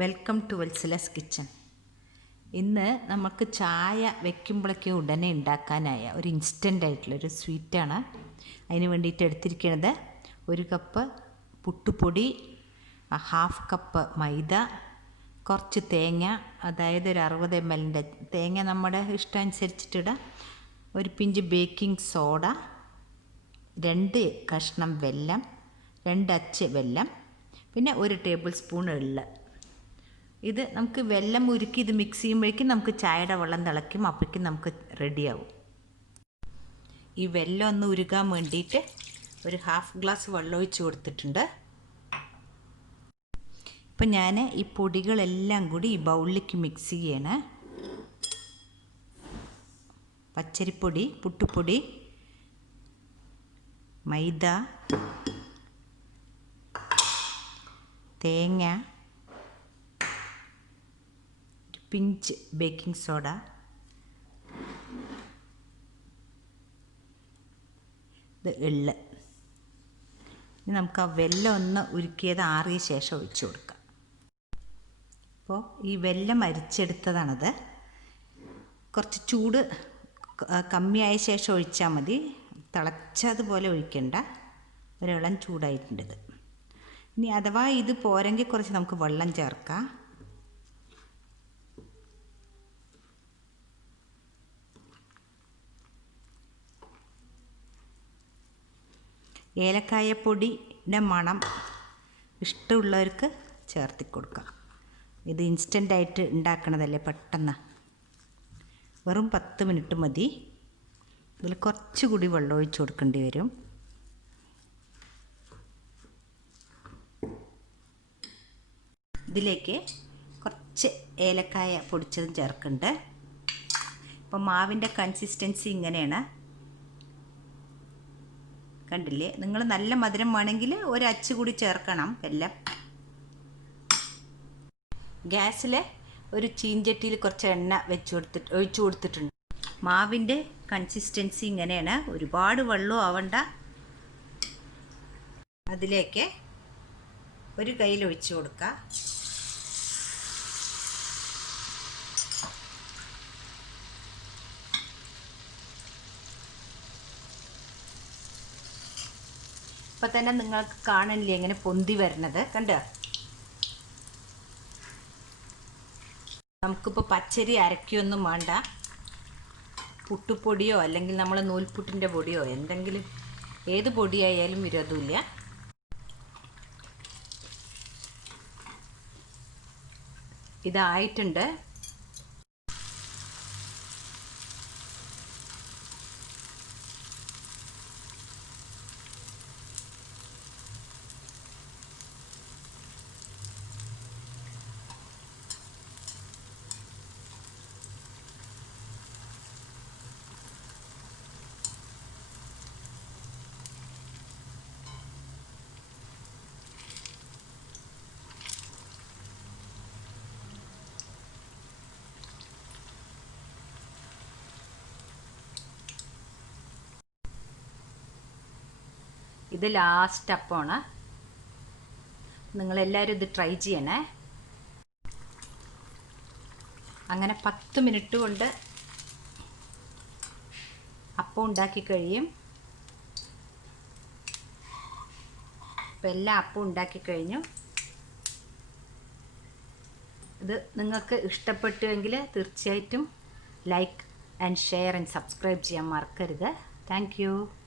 Welcome to Valsala's kitchen. ഇന്ന് നമുക്ക് ചായ വയ്ക്കുമ്പോഴേക്കും ഉടനെ ഉണ്ടാക്കാനായ ഒരു ഇൻസ്റ്റൻ്റ് ആയിട്ടുള്ളൊരു സ്വീറ്റാണ്. അതിന് വേണ്ടിയിട്ട് എടുത്തിരിക്കുന്നത് 1 കപ്പ് പുട്ടുപൊടി, 1/2 കപ്പ് മൈദ, കുറച്ച് തേങ്ങ, അതായത് ഒരു 60 ml തേങ്ങ നമ്മുടെ ഇഷ്ടമനുസരിച്ചിട്ടിടാം, ഒരു പിഞ്ച് ബേക്കിംഗ് സോഡ, 2 കഷ്ണം വെല്ലം, 2 അച്ച് വെല്ലം, പിന്നെ 1 ടേബിൾ സ്പൂൺ എള്ള്. ഇത് നമുക്ക് വെല്ലം ഉരുക്കി ഇത് മിക്സ് ചെയ്യുമ്പോഴേക്കും നമുക്ക് ചായയുടെ വെള്ളം തിളയ്ക്കും, അപ്പോഴേക്കും നമുക്ക് റെഡിയാവും. ഈ വെല്ലം ഒന്ന് ഉരുകാൻ വേണ്ടിയിട്ട് ഒരു 1/2 ഗ്ലാസ് വെള്ളം ഒഴിച്ച് കൊടുത്തിട്ടുണ്ട്. ഇപ്പം ഞാൻ ഈ പൊടികളെല്ലാം കൂടി ഈ ബൗളിലേക്ക് മിക്സ് ചെയ്യണേ. പച്ചരിപ്പൊടി, പുട്ടുപൊടി, മൈദ, തേങ്ങ, പിഞ്ച് ബേക്കിംഗ് സോഡ, ഇത് എള്ള്. ഇനി നമുക്ക് ആ വെല്ലം ഒന്ന് ഉരുക്കിയത് ആറിയ ശേഷം ഒഴിച്ചു കൊടുക്കാം. അപ്പോൾ ഈ വെല്ലം അരിച്ചെടുത്തതാണത്. കുറച്ച് ചൂട് കമ്മിയായ ശേഷം ഒഴിച്ചാൽ മതി, തിളച്ചതുപോലെ ഒഴിക്കണ്ട. ഒരിളം ചൂടായിട്ടുണ്ടത്. ഇനി അഥവാ ഇത് പോരെങ്കിൽ കുറച്ച് നമുക്ക് വെള്ളം ചേർക്കാം. ഏലക്കായപ്പൊടിയുടെ മണം ഇഷ്ടമുള്ളവർക്ക് ചേർത്തി കൊടുക്കാം. ഇത് ഇൻസ്റ്റൻ്റായിട്ട് ഉണ്ടാക്കണതല്ലേ, പെട്ടെന്ന്. വെറും 10 മിനിറ്റ് മതി. ഇതിൽ കുറച്ചുകൂടി വെള്ളം ഒഴിച്ച് കൊടുക്കേണ്ടി വരും. ഇതിലേക്ക് കുറച്ച് ഏലക്കായ പൊടിച്ചതും ചേർക്കുന്നുണ്ട്. ഇപ്പോൾ മാവിൻ്റെ കൺസിസ്റ്റൻസി ഇങ്ങനെയാണ്, കണ്ടില്ലേ? നിങ്ങൾ നല്ല മധുരം വേണമെങ്കിൽ ഒരു അച്ച് കൂടി ചേർക്കണം എല്ലാം. ഗ്യാസിൽ ഒരു ചീഞ്ചട്ടിയിൽ കുറച്ച് എണ്ണ ഒഴിച്ചു കൊടുത്തിട്ടുണ്ട്. മാവിൻ്റെ കൺസിസ്റ്റൻസി ഇങ്ങനെയാണ്, ഒരുപാട് വെള്ളം ആവണ്ട. അതിലേക്ക് ഒരു കയ്യിൽ ഒഴിച്ചു കൊടുക്കുക. ഇപ്പം തന്നെ നിങ്ങൾക്ക് കാണണില്ലേ എങ്ങനെ പൊന്തി വരുന്നത്, കണ്ടോ? നമുക്കിപ്പോൾ പച്ചരി അരക്കൊന്നും വേണ്ട. പുട്ടുപൊടിയോ അല്ലെങ്കിൽ നമ്മൾ നൂൽപുട്ടിൻ്റെ പൊടിയോ എന്തെങ്കിലും ഏത് പൊടിയായാലും വിരോധമില്ല. ഇതായിട്ടുണ്ട്. ഇത് ലാസ്റ്റ് അപ്പമാണ്. നിങ്ങളെല്ലാവരും ഇത് ട്രൈ ചെയ്യണേ. അങ്ങനെ 10 മിനിറ്റ് കൊണ്ട് അപ്പം ഉണ്ടാക്കി കഴിയും. ഇപ്പം എല്ലാ അപ്പം ഉണ്ടാക്കി കഴിഞ്ഞു. ഇത് നിങ്ങൾക്ക് ഇഷ്ടപ്പെട്ടുവെങ്കിൽ തീർച്ചയായിട്ടും like and share and subscribe ചെയ്യാൻ മറക്കരുത്. Thank you.